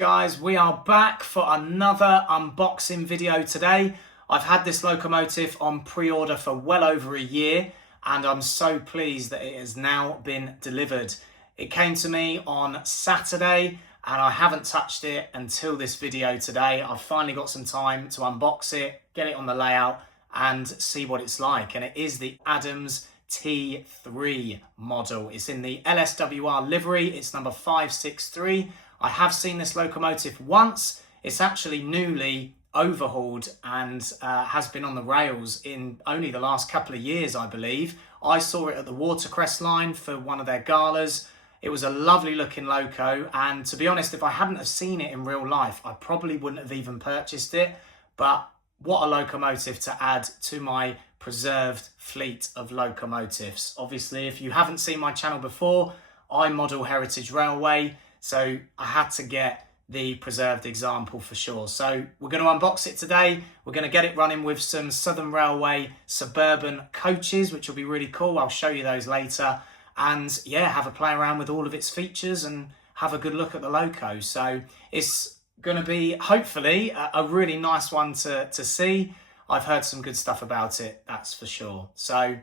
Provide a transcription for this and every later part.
Guys, we are back for another unboxing video today. I've had this locomotive on pre-order for well over a year and I'm so pleased that it has now been delivered. It came to me on Saturday and I haven't touched it until this video today. I've finally got some time to unbox it, get it on the layout and see what it's like. And it is the Adams T3 model. It's in the LSWR livery. It's number 563. I have seen this locomotive once. It's actually newly overhauled and has been on the rails in only the last couple of years, I believe. I saw it at the Watercress line for one of their galas. It was a lovely looking loco, and to be honest, if I hadn't have seen it in real life, I probably wouldn't have even purchased it. But what a locomotive to add to my preserved fleet of locomotives. Obviously, if you haven't seen my channel before, I model Heritage Railway. So I had to get the preserved example for sure. So we're going to unbox it today. We're going to get it running with some Southern Railway suburban coaches, which will be really cool. I'll show you those later. And yeah, have a play around with all of its features and have a good look at the loco. So it's going to be, hopefully, a really nice one to see. I've heard some good stuff about it, that's for sure. So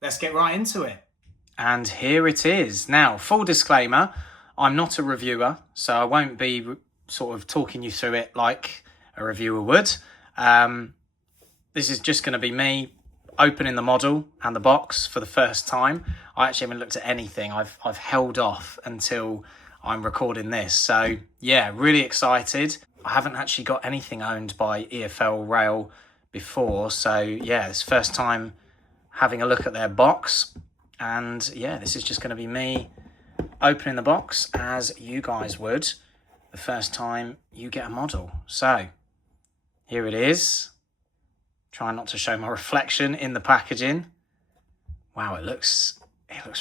let's get right into it. And here it is. Now, full disclaimer, I'm not a reviewer, so I won't be sort of talking you through it like a reviewer would. This is just going to be me opening the model and the box for the first time. I actually haven't looked at anything. I've held off until I'm recording this. So yeah, really excited. I haven't actually got anything owned by EFL Rail before. So yeah, it's first time having a look at their box. And yeah, this is just going to be me opening the box as you guys would the first time you get a model. So here it is. Try not to show my reflection in the packaging. Wow, it looks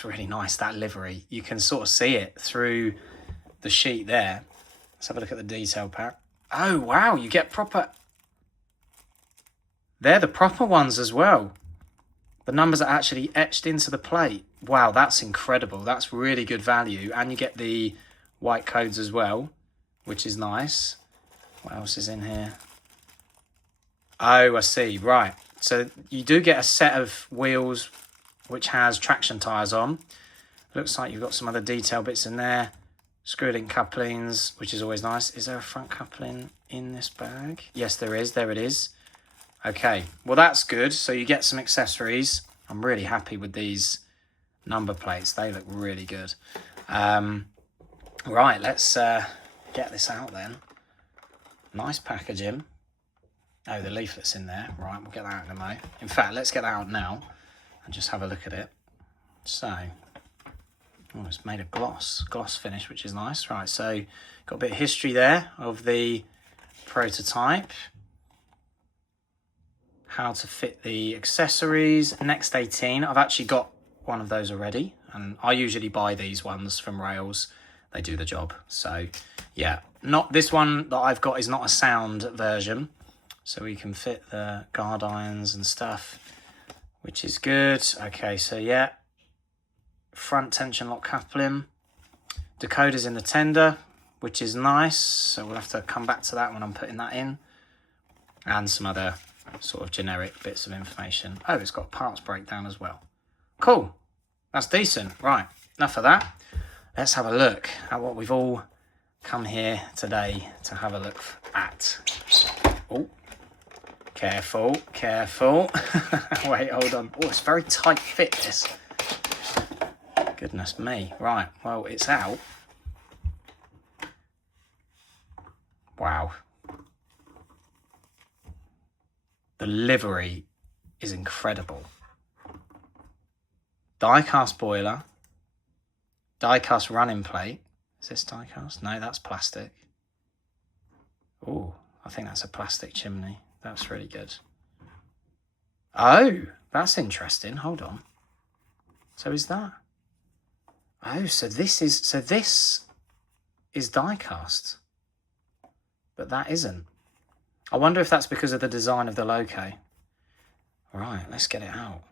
really nice, that livery. You can sort of see it through the sheet there. Let's have a look at the detail pack. Oh wow, you get proper, they're the proper ones as well. The numbers are actually etched into the plate. Wow, that's incredible. That's really good value. And you get the white codes as well, which is nice. What else is in here? Oh, I see. Right. So you do get a set of wheels which has traction tyres on. Looks like you've got some other detail bits in there. Screw-link couplings, which is always nice. Is there a front coupling in this bag? Yes, there is. There it is. Okay, well that's good. So you get some accessories. I'm really happy with these number plates. They look really good. Right, let's get this out then. Nice packaging. Oh, the leaflet's in there. Right, we'll get that out in a mo. In fact, let's get that out now and just have a look at it. So, oh, it's made of gloss finish, which is nice. Right, so got a bit of history there of the prototype. How to fit the accessories. Next 18. I've actually got one of those already, and I usually buy these ones from Rails. They do the job. So yeah, not this one that I've got is not a sound version, so we can fit the guard irons and stuff, which is good. Okay, so yeah, front tension lock coupling. Decoder's in the tender, which is nice. So we'll have to come back to that when I'm putting that in, and some other sort of generic bits of information. Oh, it's got parts breakdown as well. Cool. That's decent. Right, enough of that. Let's have a look at what we've all come here today to have a look at. Oh, careful, careful. Wait, hold on. Oh, it's very tight fit, this. Goodness me. Right, well, it's out. Wow. The livery is incredible. Die-cast boiler. Die-cast running plate. Is this die-cast? No, that's plastic. Oh, I think that's a plastic chimney. That's really good. Oh, that's interesting. Hold on. So is that? Oh, so this is die-cast. But that isn't. I wonder if that's because of the design of the loco. Right, let's get it out.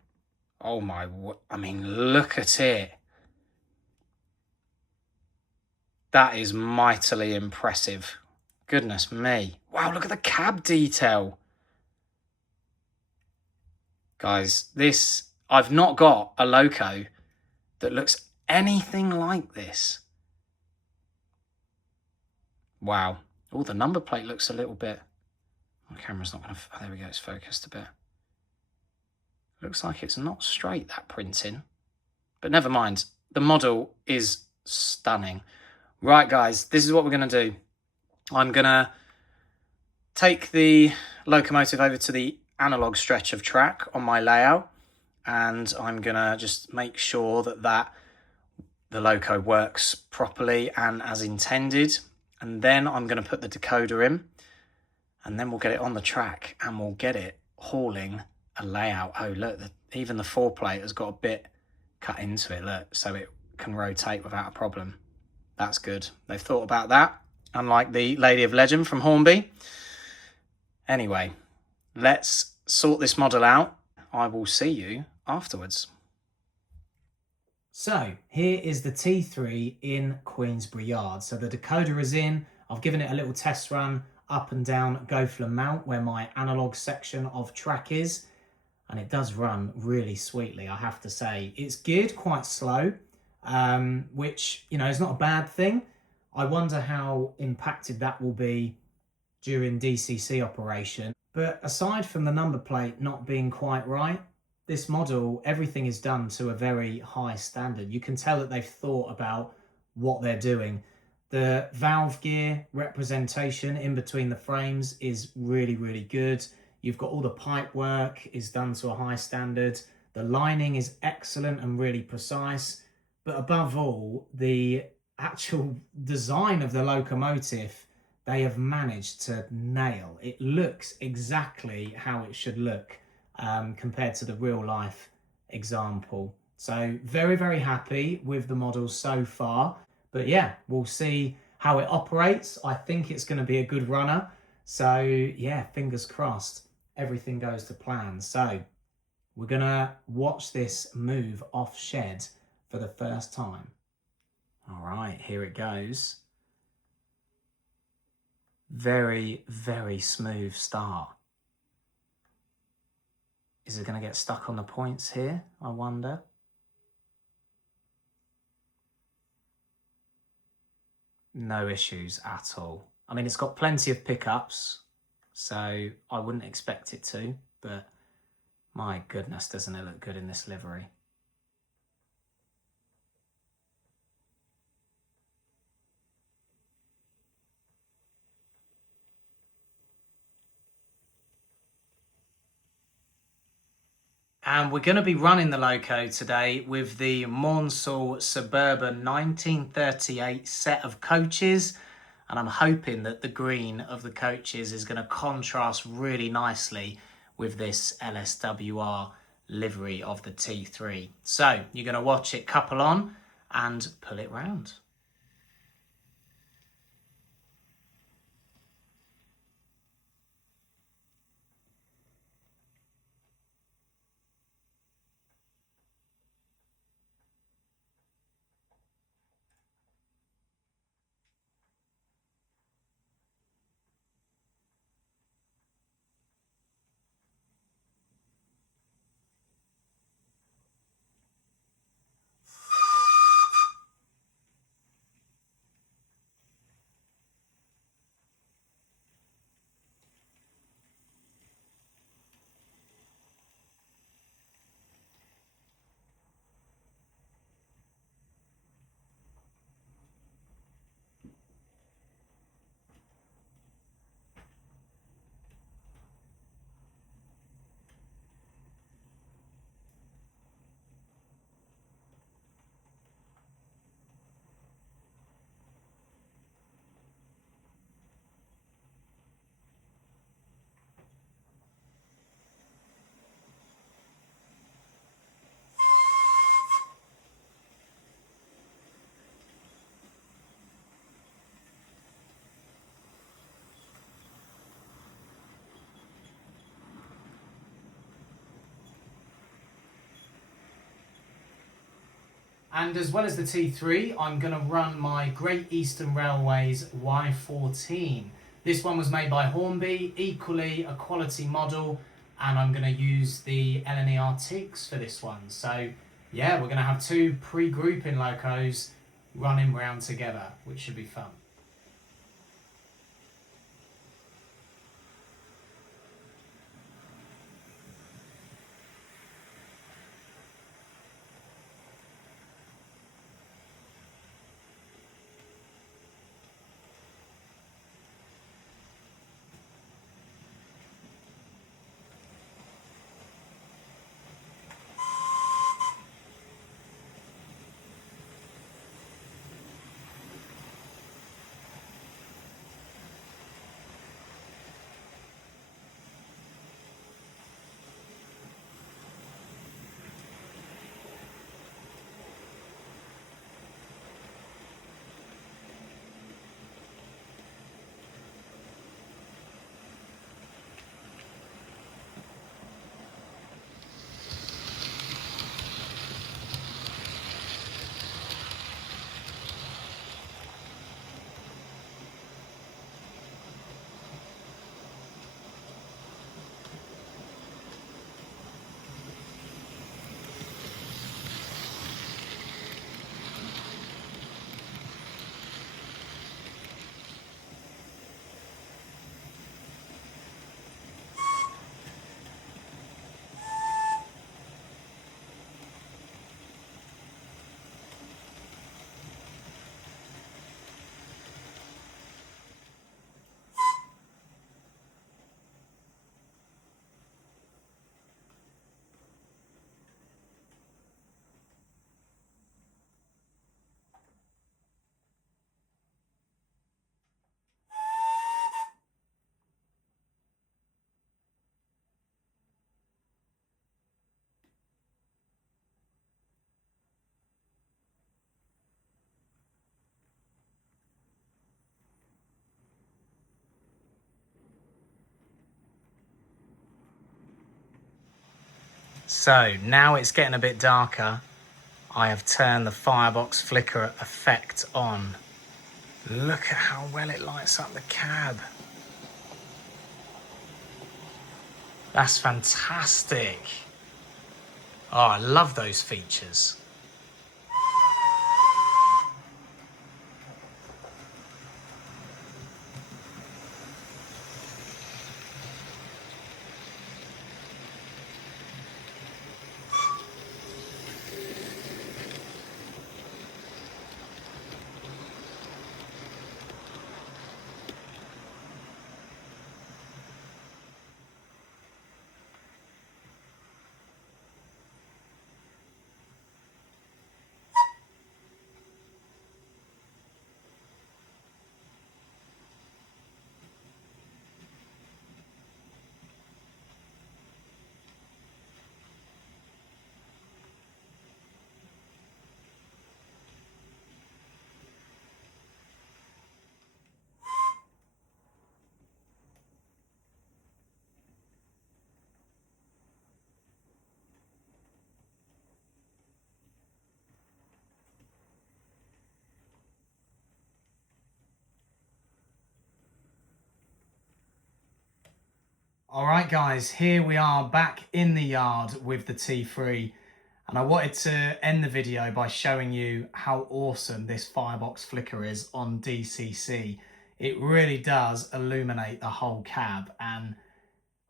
Oh my, I mean, look at it. That is mightily impressive. Goodness me. Wow, look at the cab detail. Guys, I've not got a loco that looks anything like this. Wow. Oh, the number plate looks a little bit... My camera's not going to... There we go, it's focused a bit. Looks like it's not straight, that printing. But never mind. The model is stunning. Right, guys, this is what we're going to do. I'm going to take the locomotive over to the analog stretch of track on my layout, and I'm going to just make sure that the loco works properly and as intended. And then I'm going to put the decoder in, and then we'll get it on the track and we'll get it hauling a layout. Oh, look, even the 4-plate has got a bit cut into it, look, so it can rotate without a problem. That's good. They've thought about that, unlike the Lady of Legend from Hornby. Anyway, let's sort this model out. I will see you afterwards. So here is the T3 in Queensbury Yard. So the decoder is in. I've given it a little test run up and down Gofler Mount where my analog section of track is. And it does run really sweetly, I have to say. It's geared quite slow, which, you know, is not a bad thing. I wonder how impacted that will be during DCC operation. But aside from the number plate not being quite right, this model, everything is done to a very high standard. You can tell that they've thought about what they're doing. The valve gear representation in between the frames is really, really good. You've got all the pipe work is done to a high standard. The lining is excellent and really precise. But above all, the actual design of the locomotive, they have managed to nail. It looks exactly how it should look compared to the real life example. So very, very happy with the model so far. But yeah, we'll see how it operates. I think it's going to be a good runner. So yeah, fingers crossed everything goes to plan. So we're going to watch this move off shed for the first time. All right, here it goes. Very, very smooth start. Is it going to get stuck on the points here, I wonder? No issues at all. I mean, it's got plenty of pickups, so I wouldn't expect it to, but my goodness, doesn't it look good in this livery? And we're going to be running the loco today with the Maunsell Suburban 1938 set of coaches. And I'm hoping that the green of the coaches is going to contrast really nicely with this LSWR livery of the T3. So you're going to watch it couple on and pull it round. And as well as the T3, I'm going to run my Great Eastern Railways Y14. This one was made by Hornby, equally a quality model, and I'm going to use the LNE Artiques for this one. So yeah, we're going to have two pre-grouping locos running round together, which should be fun. So now it's getting a bit darker. I have turned the firebox flicker effect on. Look at how well it lights up the cab. That's fantastic. Oh, I love those features. All right, guys, here we are back in the yard with the T3, and I wanted to end the video by showing you how awesome this firebox flicker is on DCC. It really does illuminate the whole cab, and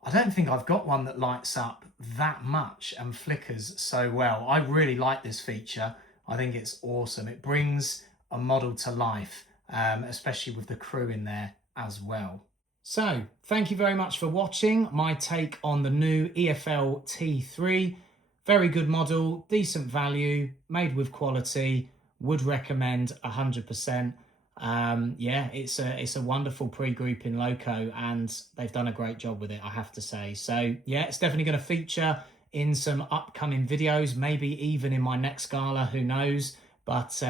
I don't think I've got one that lights up that much and flickers so well. I really like this feature. I think it's awesome. It brings a model to life, especially with the crew in there as well. So, thank you very much for watching my take on the new EFL T3. Very good model, decent value, made with quality, would recommend 100%. Yeah, it's a wonderful pre-grouping loco, and they've done a great job with it, I have to say. So yeah, it's definitely going to feature in some upcoming videos, maybe even in my next gala, who knows. But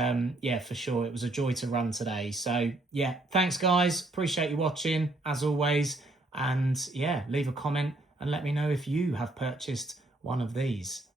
yeah, for sure, it was a joy to run today. So yeah, thanks guys, appreciate you watching as always, and yeah, leave a comment and let me know if you have purchased one of these.